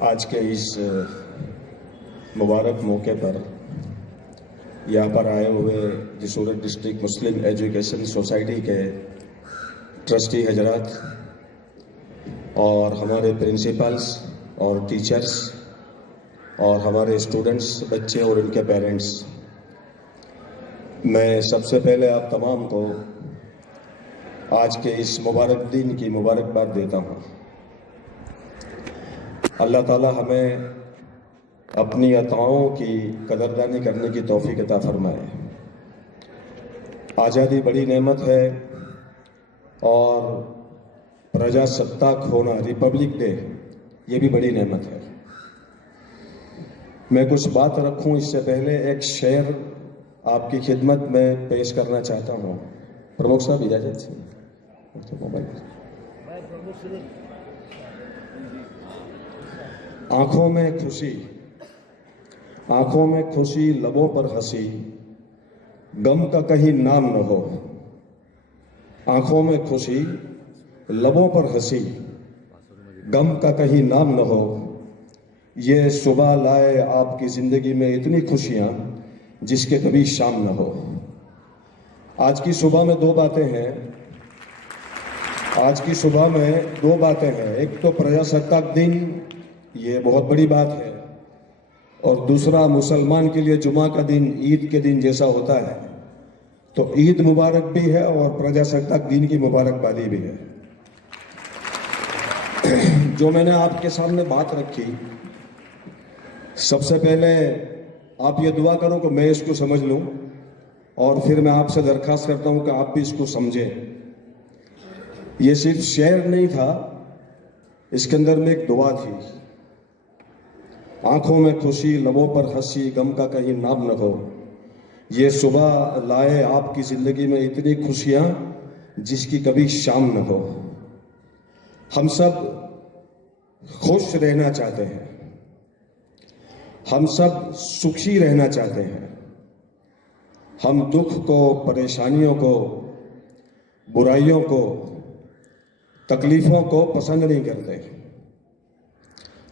आज के इस मुबारक मौके पर यहाँ पर आए हुए सूरत डिस्ट्रिक्ट मुस्लिम एजुकेशन सोसाइटी के ट्रस्टी हजरात और हमारे प्रिंसिपल्स और टीचर्स और हमारे स्टूडेंट्स, बच्चे और उनके पेरेंट्स, मैं सबसे पहले आप तमाम को आज के इस मुबारक दिन की मुबारकबाद देता हूँ। अल्लाह ताला हमें अपनी अताओं की कदरदानी करने की तौफीक अता फरमाए। आज़ादी बड़ी नेमत है और प्रजासत्ताक होना, रिपब्लिक डे, ये भी बड़ी नेमत है। मैं कुछ बात रखूं इससे पहले एक शेर आपकी खिदमत में पेश करना चाहता हूं। प्रमुख साहब इजाजत से आंखों में खुशी, लबों पर हंसी, गम का कहीं नाम न हो। आंखों में खुशी, लबों पर हंसी, गम का कहीं नाम न हो। ये सुबह लाए आपकी जिंदगी में इतनी खुशियां जिसके कभी शाम न हो। आज की सुबह में दो बातें हैं। एक तो प्रजासत्ताक दिन, ये बहुत बड़ी बात है, और दूसरा मुसलमान के लिए जुमा का दिन, ईद के दिन जैसा होता है। तो ईद मुबारक भी है और प्रजासत्ताक दिन की मुबारकबादी भी है। जो मैंने आपके सामने बात रखी, सबसे पहले आप ये दुआ करो कि मैं इसको समझ लूं, और फिर मैं आपसे दरख्वास्त करता हूं कि आप भी इसको समझें। ये सिर्फ शेर नहीं था, इसके अंदर में एक दुआ थी। आंखों में खुशी, लबों पर हंसी, गम का कहीं नाम न हो। ये सुबह लाए आपकी जिंदगी में इतनी खुशियां जिसकी कभी शाम न हो। हम सब खुश रहना चाहते हैं, हम सब सुखी रहना चाहते हैं। हम दुख को, परेशानियों को, बुराइयों को, तकलीफों को पसंद नहीं करते,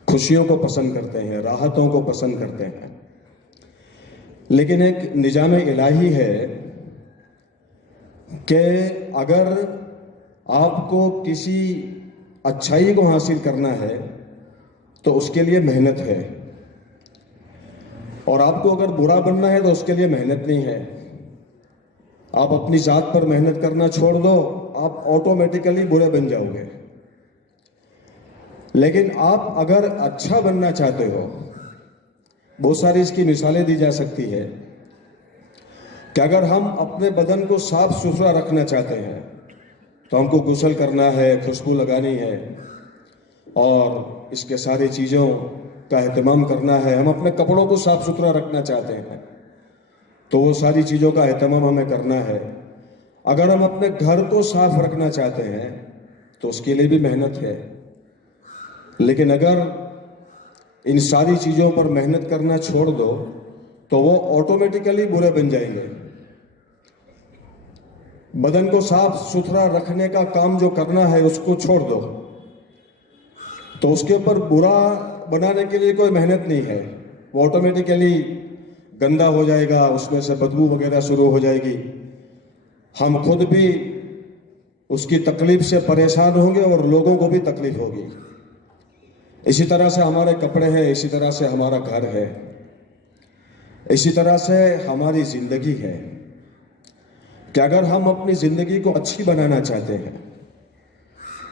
खुशियों को पसंद करते हैं, राहतों को पसंद करते हैं। लेकिन एक निजाम इलाही है कि अगर आपको किसी अच्छाई को हासिल करना है तो उसके लिए मेहनत है, और आपको अगर बुरा बनना है तो उसके लिए मेहनत नहीं है। आप अपनी जात पर मेहनत करना छोड़ दो, आप ऑटोमेटिकली बुरे बन जाओगे। लेकिन आप अगर अच्छा बनना चाहते हो, बहुत सारी इसकी मिसालें दी जा सकती है कि अगर हम अपने बदन को साफ सुथरा रखना चाहते हैं तो हमको गुस्ल करना है, खुशबू लगानी है, और इसके सारी चीज़ों का एहतमाम करना है। हम अपने कपड़ों को साफ सुथरा रखना चाहते हैं तो वो सारी चीज़ों का एहतमाम हमें करना है। अगर हम अपने घर को साफ रखना चाहते हैं तो उसके लिए भी मेहनत है। लेकिन अगर इन सारी चीज़ों पर मेहनत करना छोड़ दो तो वो ऑटोमेटिकली बुरे बन जाएंगे। बदन को साफ सुथरा रखने का काम जो करना है उसको छोड़ दो तो उसके ऊपर बुरा बनाने के लिए कोई मेहनत नहीं है। वो ऑटोमेटिकली गंदा हो जाएगा, उसमें से बदबू वगैरह शुरू हो जाएगी। हम खुद भी उसकी तकलीफ से परेशान होंगे और लोगों को भी तकलीफ होगी। इसी तरह से हमारे कपड़े हैं, इसी तरह से हमारा घर है, इसी तरह से हमारी जिंदगी है कि अगर हम अपनी जिंदगी को अच्छी बनाना चाहते हैं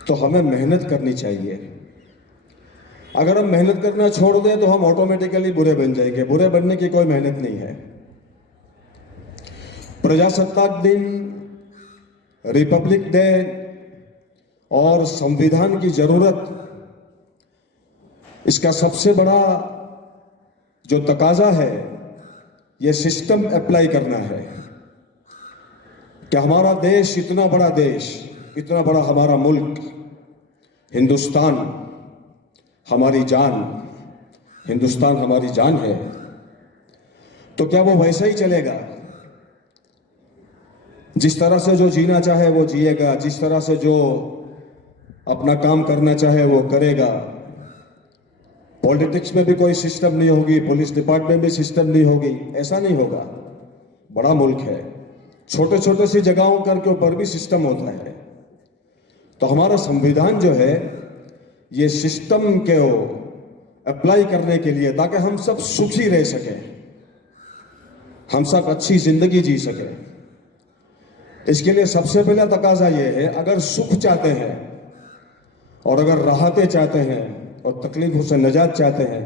तो हमें मेहनत करनी चाहिए। अगर हम मेहनत करना छोड़ दें तो हम ऑटोमेटिकली बुरे बन जाएंगे। बुरे बनने की कोई मेहनत नहीं है। प्रजासत्ताक दिन, रिपब्लिक डे और संविधान की जरूरत, इसका सबसे बड़ा जो तकाजा है ये सिस्टम अप्लाई करना है कि हमारा देश, इतना बड़ा देश, इतना बड़ा हमारा मुल्क हिंदुस्तान, हमारी जान, हिंदुस्तान हमारी जान है, तो क्या वो वैसा ही चलेगा? जिस तरह से जो जीना चाहे वो जिएगा, जिस तरह से जो अपना काम करना चाहे वो करेगा। पॉलिटिक्स में भी कोई सिस्टम नहीं होगी, पुलिस डिपार्टमेंट में सिस्टम नहीं होगी, ऐसा नहीं होगा। बड़ा मुल्क है, छोटे छोटे सी जगहों के ऊपर भी सिस्टम होता है। तो हमारा संविधान जो है ये सिस्टम को अप्लाई करने के लिए, ताकि हम सब सुखी रह सकें, हम सब अच्छी जिंदगी जी सकें। इसके लिए सबसे पहला तकाजा ये है, अगर सुख चाहते हैं और अगर राहतें चाहते हैं और तकलीफों से निजात चाहते हैं,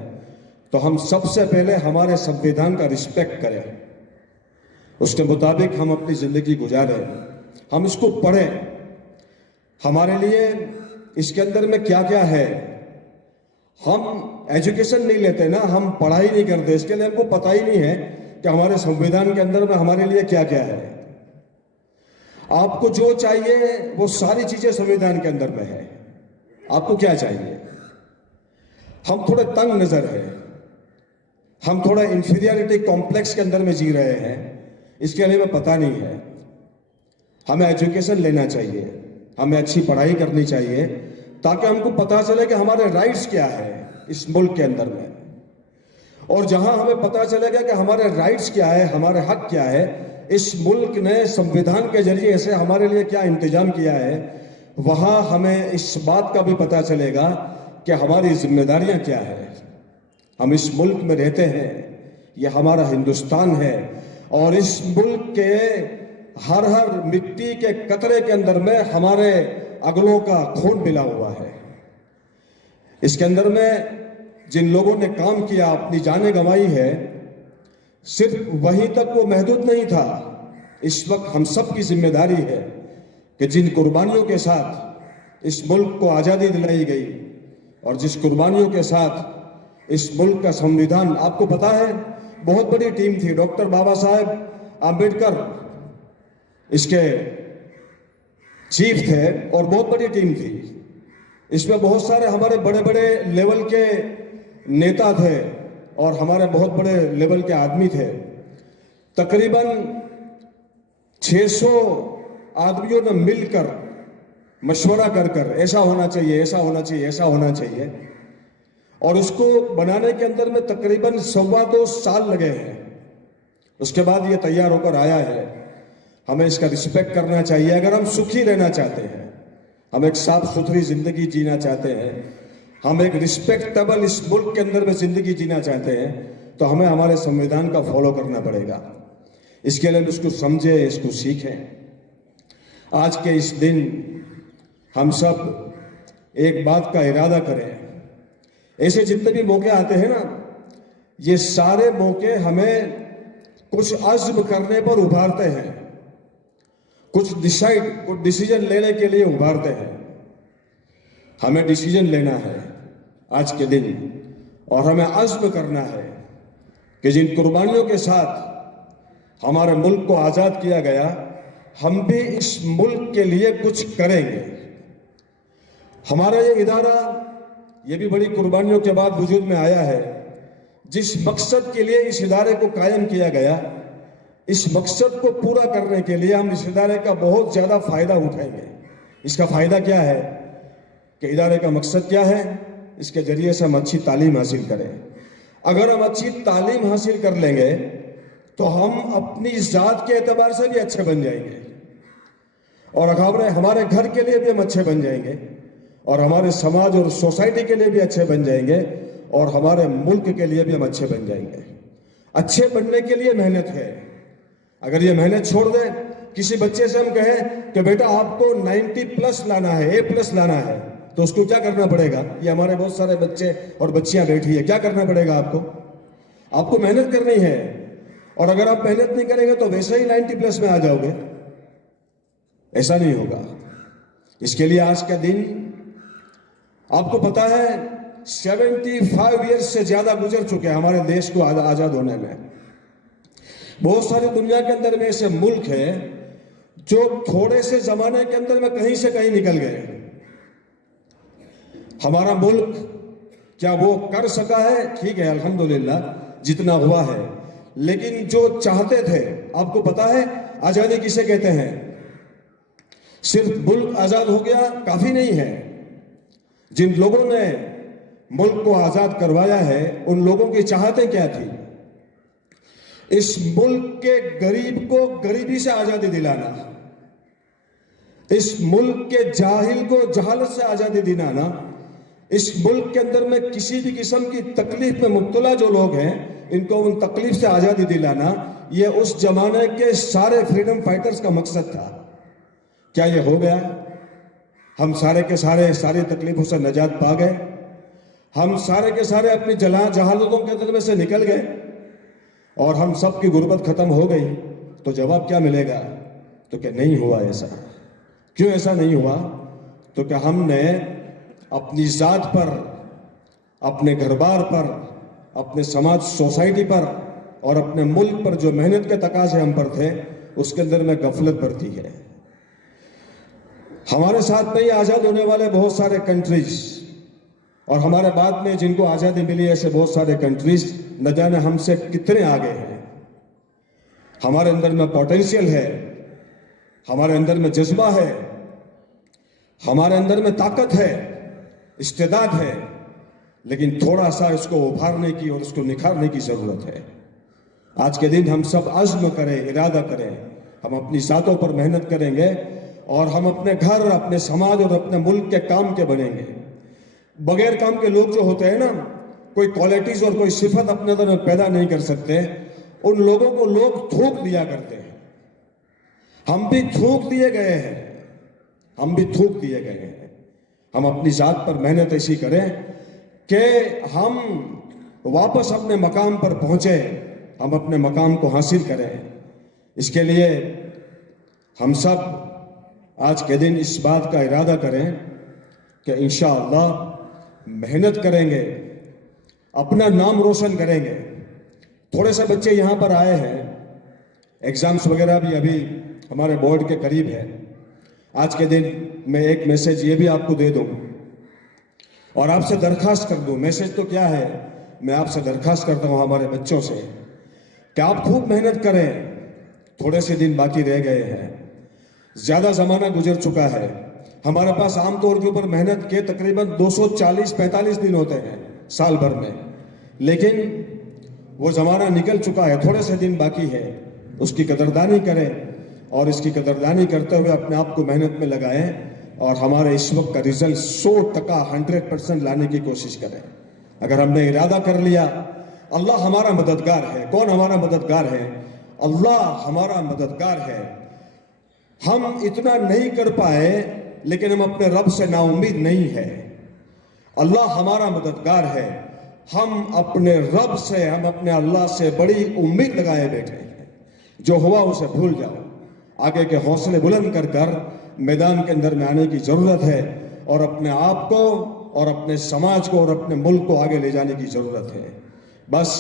तो हम सबसे पहले हमारे संविधान का रिस्पेक्ट करें, उसके मुताबिक हम अपनी जिंदगी गुजारें, हम इसको पढ़ें। हमारे लिए इसके अंदर में क्या क्या है, हम एजुकेशन नहीं लेते ना, हम पढ़ाई नहीं करते, इसके लिए हमको पता ही नहीं है कि हमारे संविधान के अंदर में हमारे लिए क्या क्या है। आपको जो चाहिए वो सारी चीजें संविधान के अंदर में है। आपको क्या चाहिए? हम थोड़े तंग नजर है, हम थोड़ा इंफीरियरिटी कॉम्प्लेक्स के अंदर में जी रहे हैं, इसके लिए हमें पता नहीं है। हमें एजुकेशन लेना चाहिए, हमें अच्छी पढ़ाई करनी चाहिए, ताकि हमको पता चले कि हमारे राइट्स क्या है इस मुल्क के अंदर में। और जहां हमें पता चलेगा कि हमारे राइट्स क्या है, हमारे हक क्या है, इस मुल्क ने संविधान के जरिए से हमारे लिए क्या इंतजाम किया है, वहां हमें इस बात का भी पता चलेगा कि हमारी जिम्मेदारियां क्या है। हम इस मुल्क में रहते हैं, यह हमारा हिंदुस्तान है, और इस मुल्क के हर हर मिट्टी के कतरे के अंदर में हमारे अगलों का खून मिला हुआ है। इसके अंदर में जिन लोगों ने काम किया, अपनी जानें गंवाई है, सिर्फ वहीं तक वो महदूद नहीं था। इस वक्त हम सब की जिम्मेदारी है कि जिन कुर्बानियों के साथ इस मुल्क को आज़ादी दिलाई गई और जिस कुर्बानियों के साथ इस मुल्क का संविधान, आपको पता है बहुत बड़ी टीम थी, डॉक्टर बाबा साहेब आम्बेडकर इसके चीफ थे और बहुत बड़ी टीम थी। इसमें बहुत सारे हमारे बड़े बड़े लेवल के नेता थे और हमारे बहुत बड़े लेवल के आदमी थे। तकरीबन 600 आदमियों ने मिलकर मशवरा कर कर ऐसा होना चाहिए, ऐसा होना चाहिए, ऐसा होना चाहिए, और उसको बनाने के अंदर में तकरीबन 2.25 साल लगे हैं। उसके बाद ये तैयार होकर आया है। हमें इसका रिस्पेक्ट करना चाहिए। अगर हम सुखी रहना चाहते हैं, हम एक साफ सुथरी जिंदगी जीना चाहते हैं, हम एक रिस्पेक्टेबल इस मुल्क के अंदर में जिंदगी जीना चाहते हैं, तो हमें हमारे संविधान का फॉलो करना पड़ेगा। इसके लिए हम इसको समझें, इसको सीखें। आज के इस दिन हम सब एक बात का इरादा करें। ऐसे जितने भी मौके आते हैं ना, ये सारे मौके हमें कुछ अज़्म करने पर उभारते हैं, कुछ डिसीजन लेने के लिए उभारते हैं। हमें डिसीजन लेना है आज के दिन, और हमें अज़्म करना है कि जिन कुर्बानियों के साथ हमारे मुल्क को आज़ाद किया गया, हम भी इस मुल्क के लिए कुछ करेंगे। हमारा ये इदारा, ये भी बड़ी कुर्बानियों के बाद वजूद में आया है। जिस मकसद के लिए इस इदारे को कायम किया गया, इस मकसद को पूरा करने के लिए हम इस इदारे का बहुत ज़्यादा फ़ायदा उठाएंगे। इसका फ़ायदा क्या है कि इदारे का मकसद क्या है? इसके ज़रिए से हम अच्छी तालीम हासिल करें। अगर हम अच्छी तालीम हासिल कर लेंगे तो हम अपनी ज़ात के एतबार से भी अच्छे बन जाएंगे, और हमारे घर के लिए भी हम अच्छे बन जाएंगे, और हमारे समाज और सोसाइटी के लिए भी अच्छे बन जाएंगे, और हमारे मुल्क के लिए भी हम अच्छे बन जाएंगे। अच्छे बनने के लिए मेहनत है। अगर ये मेहनत छोड़ दें, किसी बच्चे से हम कहें कि बेटा आपको 90+ लाना है, A+ लाना है, तो उसको क्या करना पड़ेगा? ये हमारे बहुत सारे बच्चे और बच्चियां बैठी है, क्या करना पड़ेगा आपको? आपको मेहनत करनी है, और अगर आप मेहनत नहीं करेंगे तो वैसे ही 90+ में आ जाओगे। ऐसा नहीं होगा। इसके लिए आज का दिन, आपको पता है 75 ईयर्स से ज्यादा गुजर चुके हैं हमारे देश को आजाद होने में। बहुत सारी दुनिया के अंदर में ऐसे मुल्क हैं जो थोड़े से जमाने के अंदर में कहीं से कहीं निकल गए। हमारा मुल्क क्या वो कर सका है? ठीक है, अल्हम्दुलिल्लाह जितना हुआ है, लेकिन जो चाहते थे, आपको पता है आजादी किसे कहते हैं? सिर्फ मुल्क आजाद हो गया काफी नहीं है। जिन लोगों ने मुल्क को आजाद करवाया है, उन लोगों की चाहतें क्या थी? इस मुल्क के गरीब को गरीबी से आजादी दिलाना, इस मुल्क के जाहिल को जहालत से आजादी दिलाना, इस मुल्क के अंदर में किसी भी किस्म की तकलीफ में मुब्तला जो लोग हैं इनको उन तकलीफ से आजादी दिलाना, यह उस जमाने के सारे फ्रीडम फाइटर्स का मकसद था। क्या यह हो गया? हम सारे के सारे सारी तकलीफों से निजात पा गए? हम सारे के सारे अपनी जहालतों के अंदर में से निकल गए और हम सब की गुर्बत खत्म हो गई? तो जवाब क्या मिलेगा? तो क्या नहीं हुआ ऐसा? क्यों ऐसा नहीं हुआ? तो क्या हमने अपनी जात पर, अपने घर-बार पर, अपने समाज सोसाइटी पर और अपने मुल्क पर जो मेहनत के तकाजे हम पर थे उसके अंदर में गफलत बरती है? हमारे साथ में ही आजाद होने वाले बहुत सारे कंट्रीज और हमारे बाद में जिनको आजादी मिली ऐसे बहुत सारे कंट्रीज न जाने हमसे कितने आगे हैं। हमारे अंदर में पोटेंशियल है, हमारे अंदर में जज्बा है, हमारे अंदर में ताकत है, इस्तेदाद है, लेकिन थोड़ा सा इसको उभारने की और इसको निखारने की जरूरत है। आज के दिन हम सब अज़्म करें, इरादा करें, हम अपनी जातों पर मेहनत करेंगे और हम अपने घर, अपने समाज और अपने मुल्क के काम के बनेंगे। बगैर काम के लोग जो होते हैं ना, कोई क्वालिटीज और कोई सिफत अपने अंदर पैदा नहीं कर सकते, उन लोगों को लोग थूक दिया करते हैं। हम भी थूक दिए गए हैं, हम भी थूक दिए गए हैं। हम अपनी जात पर मेहनत ऐसी करें कि हम वापस अपने मकाम पर पहुंचे, हम अपने मकाम को हासिल करें। इसके लिए हम सब आज के दिन इस बात का इरादा करें कि इंशाअल्लाह मेहनत करेंगे, अपना नाम रोशन करेंगे। थोड़े से बच्चे यहाँ पर आए हैं, एग्जाम्स वगैरह भी अभी हमारे बोर्ड के करीब है। आज के दिन मैं एक मैसेज ये भी आपको दे दूँ और आपसे दरखास्त कर दूँ। मैसेज तो क्या है, मैं आपसे दरखास्त करता हूँ हमारे बच्चों से कि आप खूब मेहनत करें। थोड़े से दिन बाकी रह गए हैं, ज़्यादा ज़माना गुजर चुका है। हमारे पास आमतौर के ऊपर मेहनत के तकरीबन 240-45 दिन होते हैं साल भर में, लेकिन वो ज़माना निकल चुका है। थोड़े से दिन बाकी है, उसकी कदरदानी करें और इसकी कदरदानी करते हुए अपने आप को मेहनत में लगाएं और हमारे इस वक्त का रिजल्ट 100% 100% लाने की कोशिश करें। अगर हमने इरादा कर लिया, अल्लाह हमारा मददगार है। कौन हमारा मददगार है? अल्लाह हमारा मददगार है। हम इतना नहीं कर पाए, लेकिन हम अपने रब से नाउम्मीद नहीं है। अल्लाह हमारा मददगार है। हम अपने रब से, हम अपने अल्लाह से बड़ी उम्मीद लगाए बैठे हैं। जो हुआ उसे भूल जाओ, आगे के हौसले बुलंद कर कर मैदान के अंदर में आने की जरूरत है और अपने आप को और अपने समाज को और अपने मुल्क को आगे ले जाने की जरूरत है। बस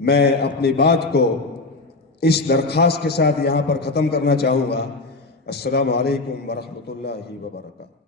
मैं अपनी बात को इस दरखास्त के साथ यहाँ पर ख़त्म करना चाहूँगा। अस्सलामु अलैकुम वरहमतुल्लाहि वबरकातुहू।